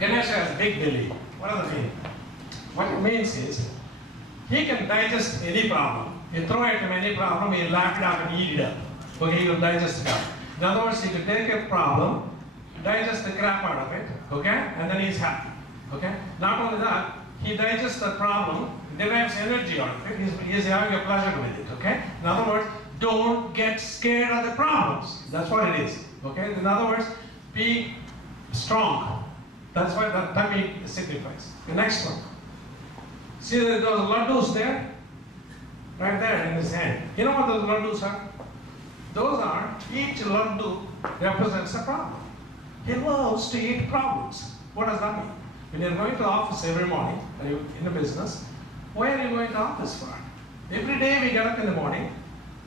Ganesha has big belly. What does it mean? What it means is, he can digest any problem. You throw at him any problem, he'll lap it up and eat it up. Okay, he will digest it up. In other words, he can take a problem, digest the crap out of it, okay, and then he's happy. Okay? Not only that, he digests the problem, derives energy out of it, he's having a pleasure with it, okay? In other words, don't get scared of the problems. That's what it is. Okay? In other words, be strong. That's what that tummy signifies. The next one. See those laddus there? Right there in his hand. You know what those laddus are? Those are, each laddu represents a problem. He loves to eat problems. What does that mean? When you're going to office every morning, are you in a business, why are you going to office for? Every day we get up in the morning,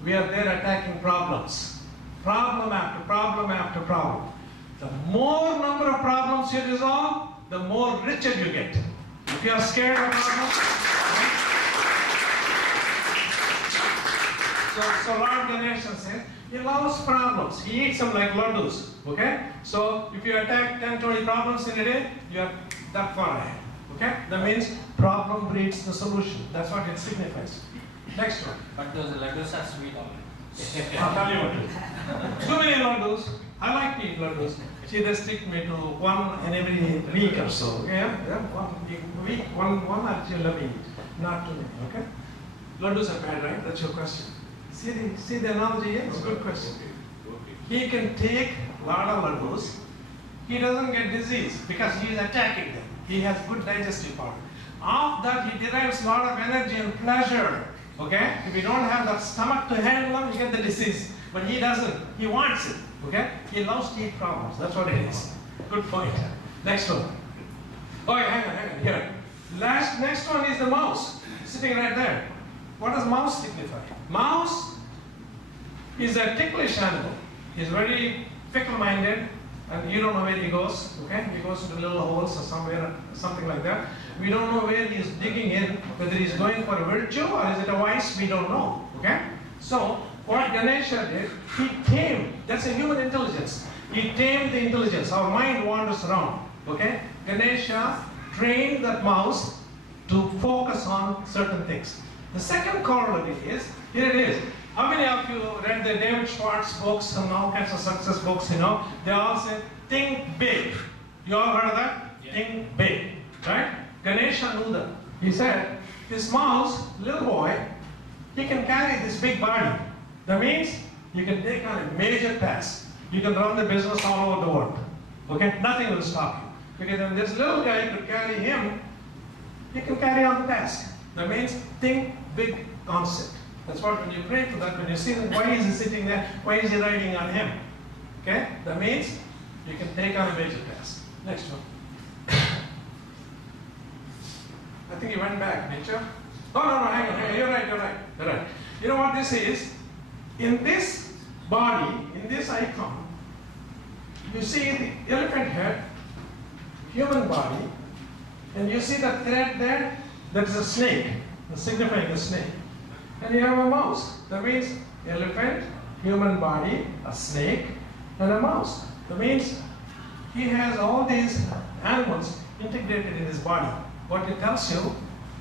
we are there attacking problems. Problem after problem after problem. The more number of problems you resolve, the more richer you get. If you are scared of problems, so Lord Ganesha says, he loves problems. He eats them like laddus. Okay? So if you attack 10, 20 problems in a day, you are that far ahead. Okay? That means problem breeds the solution. That's what it signifies. Next one. But those laddus are sweet only. I'll tell you what to do. Too many laddus. I like to eat laddus. See, they stick me to one in every week or so. Okay? Yeah? 1 week, one actually let me eat. Not too many. Okay? Laddus are bad, right? That's your question. See the analogy here? It's a good question. He can take a lot of laddus. He doesn't get disease because he is attacking them. He has good digestive power. Of that, he derives a lot of energy and pleasure. Okay? If you don't have that stomach to handle them, you get the disease. But he doesn't. He wants it. Okay? He loves to eat problems. That's what it is. Good point. Next one. Oh, yeah, hang on. Here. Next one is the mouse. Sitting right there. What does mouse signify? Mouse is a ticklish animal. He's very fickle-minded, and you don't know where he goes. Okay? He goes into little holes or somewhere, something like that. We don't know where he's digging in, whether he's going for a virtue or is it a vice, we don't know. Okay? So, what Ganesha did, he tamed, that's a human intelligence. He tamed the intelligence. Our mind wanders around. Okay? Ganesha trained that mouse to focus on certain things. The second corollary is, here it is. How many of you read the David Schwartz books and all kinds of success books, you know? They all say, think big. You all heard of that? Yeah. Think big, right? Ganesha knew that. He said, this mouse, little boy, he can carry this big body. That means you can take on a major task. You can run the business all over the world. Okay? Nothing will stop you. Because when this little guy could carry him, he can carry on the task. That means think big concept. That's what when you pray for that, when you see that, why is he sitting there? Why is he riding on him? Okay? That means you can take on a major task. Next one. I think he went back, didn't you? Oh, no, hang on. You're right. You know what this is? In this body, in this icon, you see the elephant head, human body, and you see that thread there? That is a snake, signifying a snake. And you have a mouse. That means elephant, human body, a snake, and a mouse. That means he has all these animals integrated in his body. What it tells you,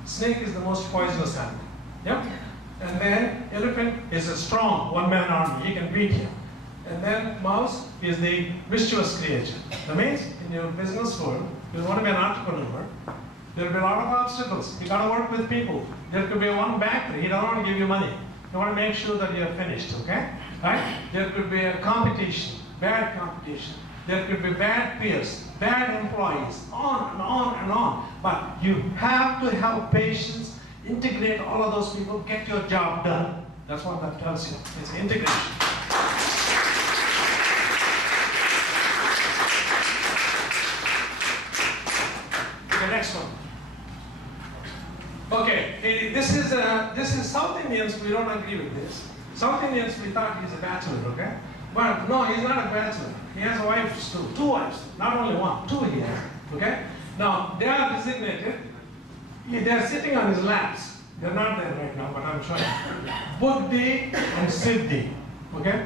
snake is the most poisonous animal. Yep. And then elephant is a strong one-man army. He can beat him. And then mouse is the mischievous creature. That means in your business world, if you want to be an entrepreneur, there will be a lot of obstacles. You got to work with people. There could be one banker. He doesn't want to give you money. You want to make sure that you are finished, okay? Right? There could be a competition, bad competition. There could be bad peers, bad employees, on and on and on. But you have to have patience, integrate all of those people, get your job done. That's what that tells you. It's integration. Okay, next one. Okay, this is South Indians, we don't agree with this. South Indians, we thought he's a bachelor, okay? But no, he's not a bachelor. He has a wife too, 2 wives, not only one, 2 he has, okay? Now, they are designated, they are sitting on his laps. They're not there right now, but I'm showing you. Buddhi and Siddhi, okay?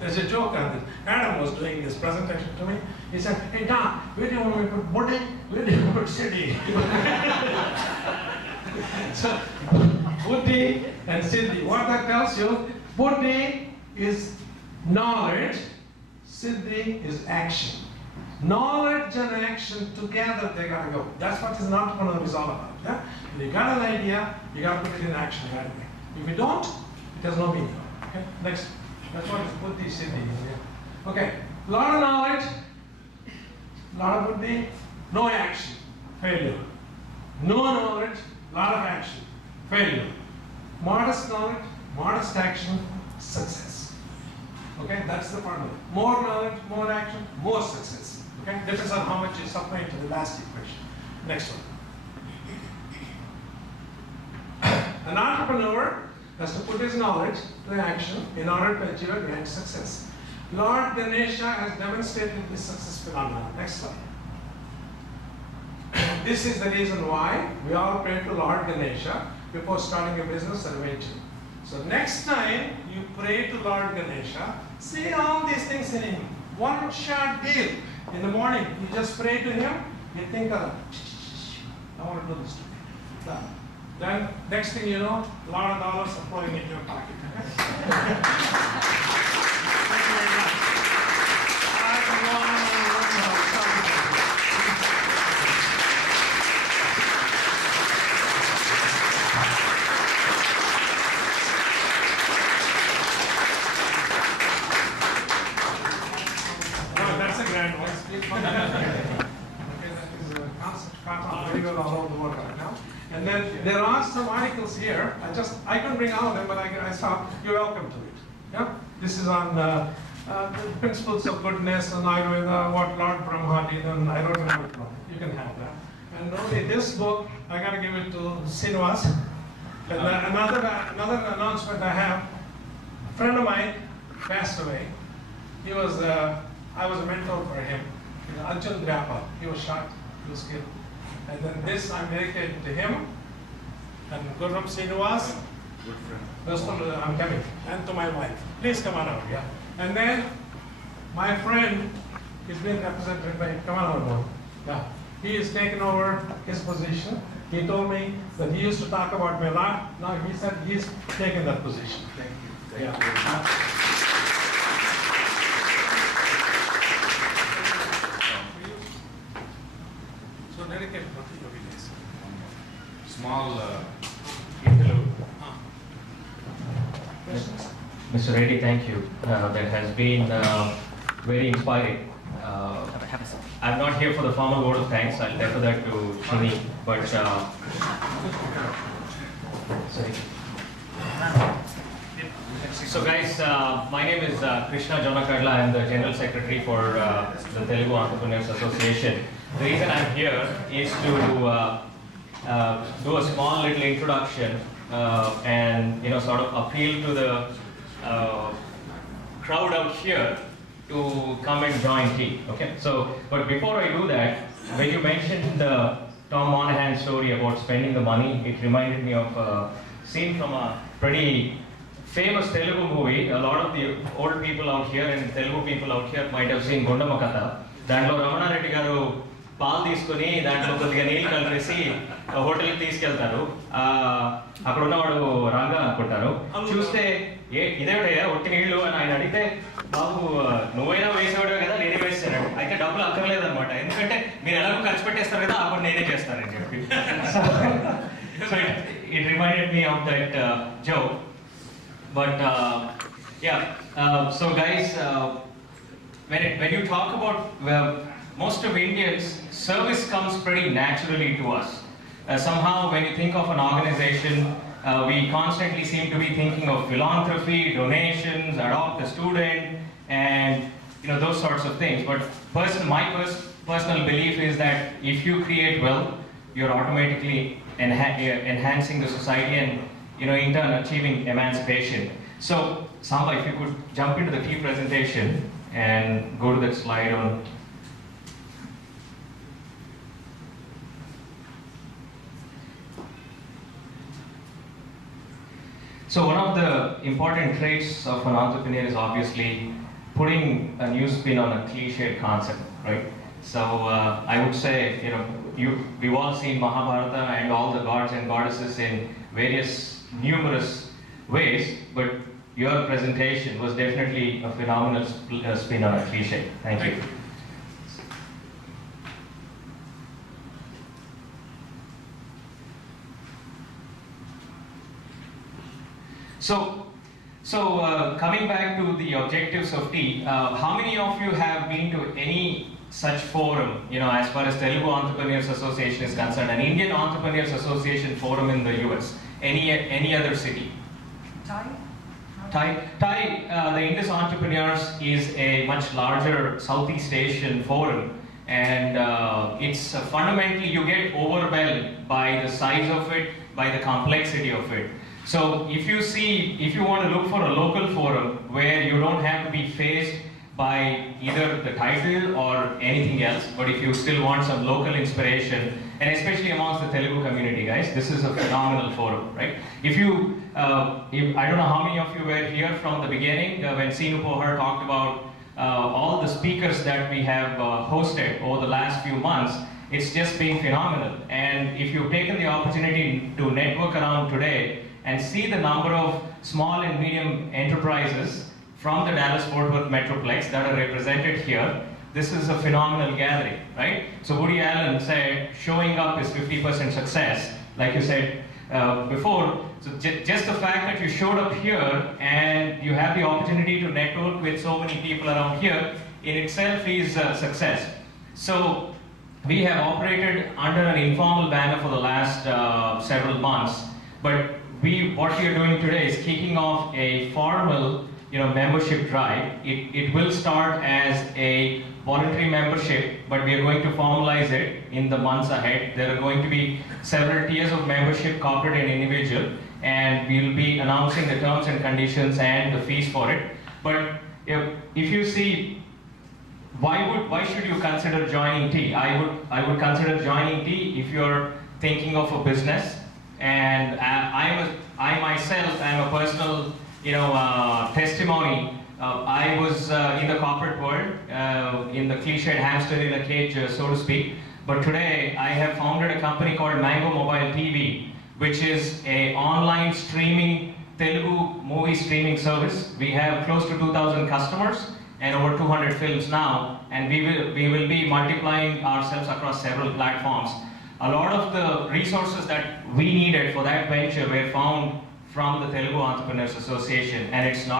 There's a joke on this. Adam was doing this presentation to me. He said, hey Don, where do you want me to put Buddhi? Where do you want to put Siddhi? So, Buddhi and Siddhi. What that tells you, Buddhi is knowledge, Siddhi is action. Knowledge and action together, they gotta go. That's what an entrepreneur is all about. Yeah? If you got an idea, you gotta put it in action right away. If you don't, it has no meaning. Okay? Next. That's what is Buddhi Siddhi. Yeah. Okay. Lot of knowledge, lot of Buddhi, no action, failure. No knowledge, lot of action, failure. Modest knowledge, modest action, success. Okay, that's the formula. More knowledge, more action, more success. Okay, depends on how much you supply to the last equation. Next one. An entrepreneur has to put his knowledge to action in order to achieve a great success. Lord Ganesha has demonstrated this success phenomenon. Next slide. This is the reason why we all pray to Lord Ganesha before starting a business or venture. So next time you pray to Lord Ganesha, say all these things in him. One shot deal. In the morning, you just pray to him, you think of, I want to do this today. Done. Then next thing you know, a lot of dollars are flowing into your pocket. Thank you very much. That's a grand one. Okay, that is a concept very well all over the world right now. And then there are some articles here. I couldn't bring all of them, but I saw. You're welcome to it. Yeah. This is on the principles of goodness and Ayurveda, what Lord Brahma did, and I don't have it wrong. You can have that. And only this book, I got to give it to Srinivas. And another announcement I have. A friend of mine passed away. He was. I was a mentor for him. Arjun Grappa. He was shot. He was killed. And then this I'm dedicated to him. And Gurram Srinivas. Good friend. First one, I'm coming. And to my wife. Please come on out. Yeah. And then my friend is being represented by, come on out, boy. Yeah. He has taken over his position. He told me that he used to talk about me a lot. Now he said he's taken that position. Thank you. Yeah. Thank you. So dedicate what you days. Small Hello. Questions? Mr. Reddy, thank you. That has been very inspiring. I'm not here for the formal word of thanks. I'll defer that to Shini. But sorry. So guys, my name is Krishna Jonakadla. I'm the General Secretary for the Telugu Entrepreneurs Association. The reason I'm here is to do a small little introduction and sort of appeal to the crowd out here to come and join tea. Okay. So, but before I do that, when you mentioned the Tom Monahan story about spending the money, it reminded me of a scene from a pretty famous Telugu movie. A lot of the old people out here and Telugu people out here might have seen Gondamakata. దాంట్లో రమణారెడ్డి గారు పాలు తీసుకుని దాంట్లో కొద్దిగా నీళ్ళు కలిపేసి హోటల్కి తీసుకెళ్తారు. అక్కడ ఉన్నవాడు రంగా అనుకుంటారు. చూస్తే ఇదేటయ్యా ఒట్టి నీళ్లు అని ఆయన అడిగితే, బాబు నువ్వైనా వేసేవాడు కదా, నేనే వేసాను, అయితే డబ్బులు అక్కర్లేదన్నమాట, ఎందుకంటే మీరు ఎలాగో ఖర్చు పెట్టేస్తారు కదా, అప్పుడు నేనే చేస్తానని చెప్పి. So it reminded me of that joke. But so guys, when you talk about most of Indians, service comes pretty naturally to us. Somehow when you think of an organization, we constantly seem to be thinking of philanthropy, donations, adopt a student, and those sorts of things. But my personal belief is that if you create wealth, you're automatically enhancing the society and in turn achieving emancipation. So Samba, if you could jump into the key presentation and go to that slide on. So one of the important traits of an entrepreneur is obviously putting a new spin on a cliched concept, right? So I would say, we've all seen Mahabharata and all the gods and goddesses in various numerous ways, but your presentation was definitely a phenomenal spin on a cliche. Thank you. So coming back to the objectives of tea, how many of you have been to any such forum, as far as Telugu Entrepreneurs Association is concerned, an Indian Entrepreneurs Association forum in the US, any other city? Thai, the Indus Entrepreneurs is a much larger Southeast Asian forum, and it's fundamentally, you get overwhelmed by the size of it, by the complexity of it. So if you want to look for a local forum where you don't have to be faced by either the title or anything else, but if you still want some local inspiration, and especially amongst the Telugu community, guys, this is a phenomenal forum, right? I don't know how many of you were here from the beginning when Seenu Pohar talked about all the speakers that we have hosted over the last few months. It's just been phenomenal. And if you've taken the opportunity to network around today and see the number of small and medium enterprises from the Dallas-Fort Worth Metroplex that are represented here, this is a phenomenal gathering, right? So Woody Allen said, showing up is 50% success. Like you said before, so just the fact that you showed up here and you have the opportunity to network with so many people around here in itself is a success. So we have operated under an informal banner for the last several months, but what we are doing today is kicking off a formal membership drive. It will start as a voluntary membership, but we are going to formalize it in the months ahead. There are going to be several tiers of membership, corporate and individual, and we will be announcing the terms and conditions and the fees for it. But if you see, why should you consider joining T? I would consider joining T if you're thinking of a business, and I myself am a personal testimony. I was in the corporate world, in the cliched hamster in a cage, so to speak. But today, I have founded a company called Mango Mobile TV, which is an online streaming Telugu movie streaming service. We have close to 2,000 customers and over 200 films now, and we will be multiplying ourselves across several platforms. A lot of the resources that we needed for that venture were found from the Telugu Entrepreneurs Association, and it's not